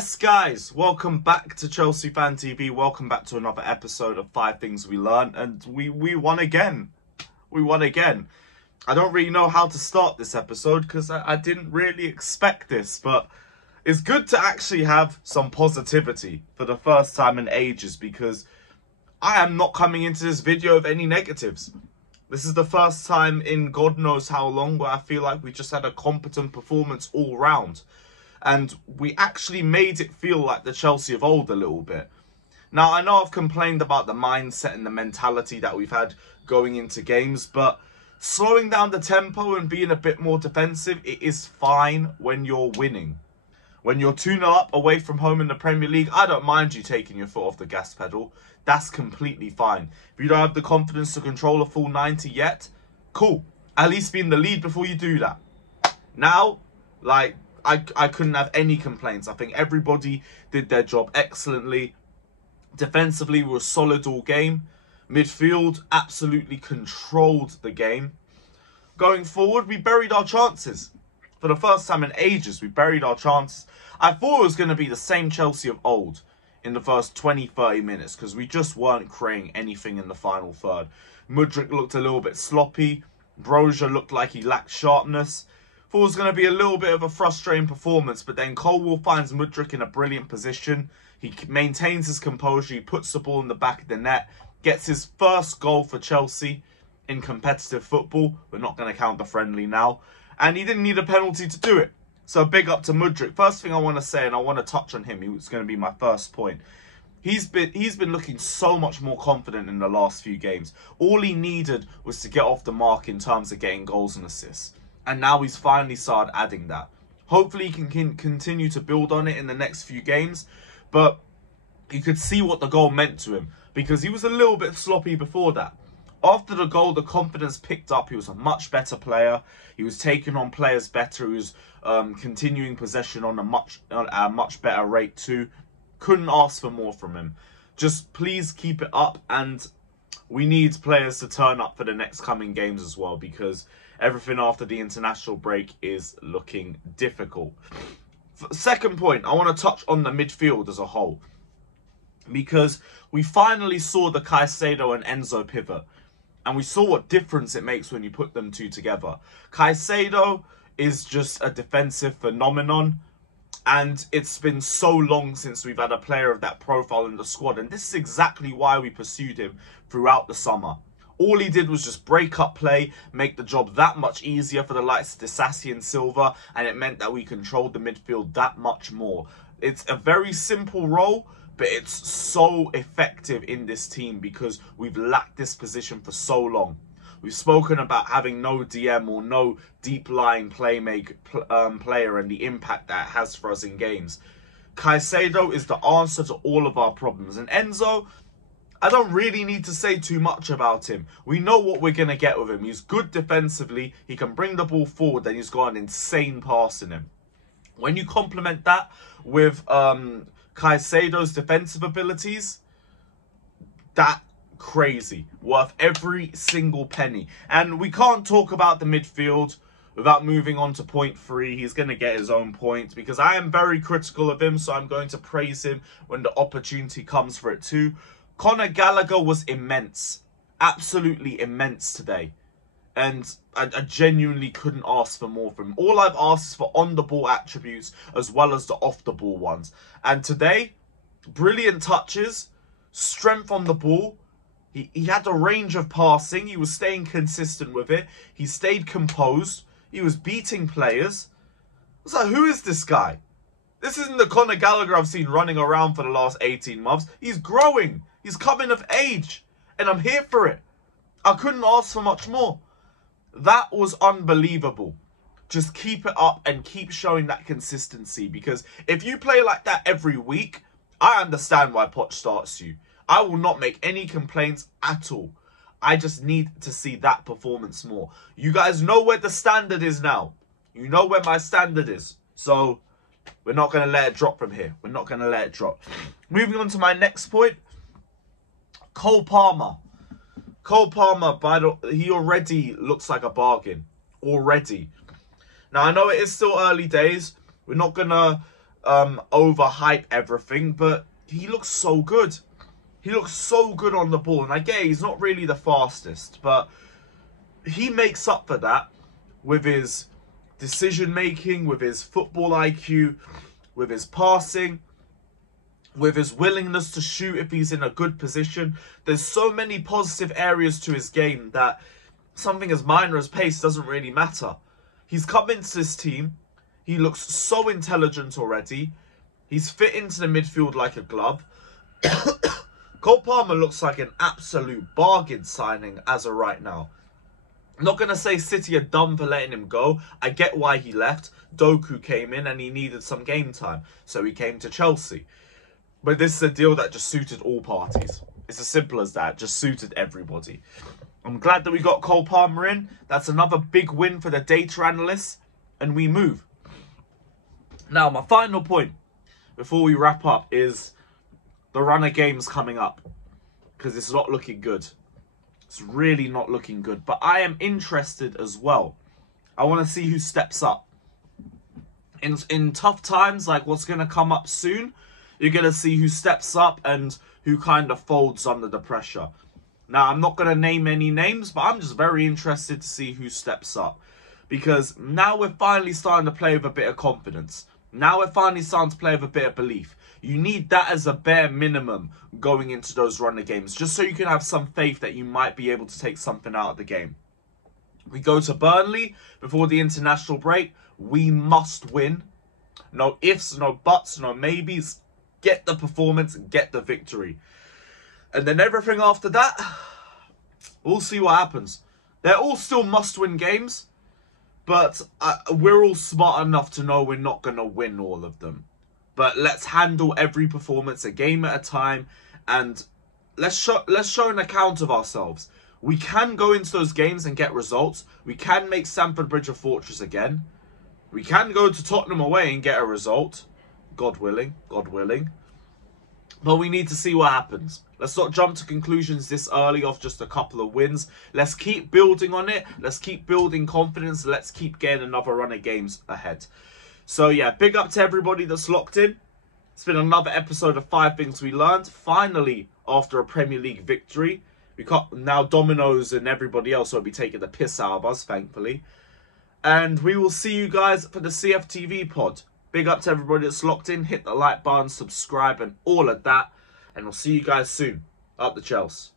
Yes, guys, welcome back to Chelsea Fan TV. Welcome back to another episode of 5 Things We Learned. And we won again. We won again. I don't really know how to start this episode because I didn't really expect this. But it's good to actually have some positivity for the first time in ages, because I am not coming into this video with any negatives. This is the first time in God knows how long where I feel like we just had a competent performance all round. And we actually made it feel like the Chelsea of old a little bit. Now, I know I've complained about the mindset and the mentality that we've had going into games, but slowing down the tempo and being a bit more defensive, it is fine when you're winning. When you're 2-0 up away from home in the Premier League, I don't mind you taking your foot off the gas pedal. That's completely fine. If you don't have the confidence to control a full 90 yet, cool. At least be in the lead before you do that. Now, I couldn't have any complaints. I think everybody did their job excellently. Defensively, we were solid all game. Midfield absolutely controlled the game. Going forward, we buried our chances. For the first time in ages, we buried our chances. I thought it was going to be the same Chelsea of old in the first 20-30 minutes, because we just weren't creating anything in the final third. Mudryk looked a little bit sloppy. Broja looked like he lacked sharpness. Thought it was going to be a little bit of a frustrating performance, but then Colwill finds Mudryk in a brilliant position. He maintains his composure, he puts the ball in the back of the net, gets his first goal for Chelsea in competitive football. We're not going to count the friendly now. And he didn't need a penalty to do it. So big up to Mudryk. First thing I want to say, and I want to touch on him, it's going to be my first point. He's been looking so much more confident in the last few games. All he needed was to get off the mark in terms of getting goals and assists. And now he's finally started adding that. Hopefully he can continue to build on it in the next few games. But you could see what the goal meant to him, because he was a little bit sloppy before that. After the goal, the confidence picked up. He was a much better player. He was taking on players better. He was continuing possession on a much better rate too. Couldn't ask for more from him. Just please keep it up, and we need players to turn up for the next coming games as well, because everything after the international break is looking difficult. Second point, I want to touch on the midfield as a whole, because we finally saw the Caicedo and Enzo pivot, and we saw what difference it makes when you put them two together. Caicedo is just a defensive phenomenon, and it's been so long since we've had a player of that profile in the squad, and this is exactly why we pursued him throughout the summer. All he did was just break up play, make the job that much easier for the likes of Disasi and Silva, and it meant that we controlled the midfield that much more. It's a very simple role, but it's so effective in this team because we've lacked this position for so long. We've spoken about having no DM or no deep-lying player and the impact that it has for us in games. Caicedo is the answer to all of our problems. And Enzo, I don't really need to say too much about him. We know what we're going to get with him. He's good defensively. He can bring the ball forward, and he's got an insane pass in him. When you complement that with Caicedo's defensive abilities, that crazy. Worth every single penny. And we can't talk about the midfield without moving on to point 3. He's going to get his own point, because I am very critical of him, so I'm going to praise him when the opportunity comes for it too. Conor Gallagher was immense. Absolutely immense today. And I genuinely couldn't ask for more from him. All I've asked is for on-the-ball attributes as well as the off-the-ball ones. And today, brilliant touches, strength on the ball. He had a range of passing. He was staying consistent with it. He stayed composed. He was beating players. I was like, who is this guy? This isn't the Conor Gallagher I've seen running around for the last 18 months. He's growing. He's coming of age. And I'm here for it. I couldn't ask for much more. That was unbelievable. Just keep it up and keep showing that consistency. Because if you play like that every week, I understand why Poch starts you. I will not make any complaints at all. I just need to see that performance more. You guys know where the standard is now. You know where my standard is. So we're not going to let it drop from here. We're not going to let it drop. Moving on to my next point. Cole Palmer. Cole Palmer, he already looks like a bargain. Already. Now, I know it is still early days. We're not going to overhype everything, but he looks so good. He looks so good on the ball. And I get he's not really the fastest, but he makes up for that with his decision making, with his football IQ, with his passing, with his willingness to shoot if he's in a good position. There's so many positive areas to his game that something as minor as pace doesn't really matter. He's come into this team. He looks so intelligent already. He's fit into the midfield like a glove. Cole Palmer looks like an absolute bargain signing as of right now. I'm not going to say City are dumb for letting him go. I get why he left. Doku came in and he needed some game time, so he came to Chelsea. But this is a deal that just suited all parties. It's as simple as that. Just suited everybody. I'm glad that we got Cole Palmer in. That's another big win for the data analysts. And we move. Now, my final point before we wrap up is the run of games coming up. Because it's not looking good. It's really not looking good. But I am interested as well. I want to see who steps up. In tough times, like what's going to come up soon, you're going to see who steps up and who kind of folds under the pressure. Now, I'm not going to name any names, but I'm just very interested to see who steps up. Because now we're finally starting to play with a bit of confidence. Now we're finally starting to play with a bit of belief. You need that as a bare minimum going into those runner games. Just so you can have some faith that you might be able to take something out of the game. We go to Burnley before the international break. We must win. No ifs, no buts, no maybes. Get the performance, get the victory. And then everything after that, we'll see what happens. They're all still must-win games. But we're all smart enough to know we're not going to win all of them. But let's handle every performance a game at a time. And let's show an account of ourselves. We can go into those games and get results. We can make Stamford Bridge a fortress again. We can go to Tottenham away and get a result. God willing. God willing. But we need to see what happens. Let's not jump to conclusions this early off just a couple of wins. Let's keep building on it. Let's keep building confidence. Let's keep getting another run of games ahead. So yeah, big up to everybody that's locked in. It's been another episode of 5 Things We Learned. Finally, after a Premier League victory. We got now Domino's and everybody else will be taking the piss out of us, thankfully. And we will see you guys for the CFTV pod. Big up to everybody that's locked in. Hit the like button, subscribe and all of that. And we'll see you guys soon. Up the Chelsea.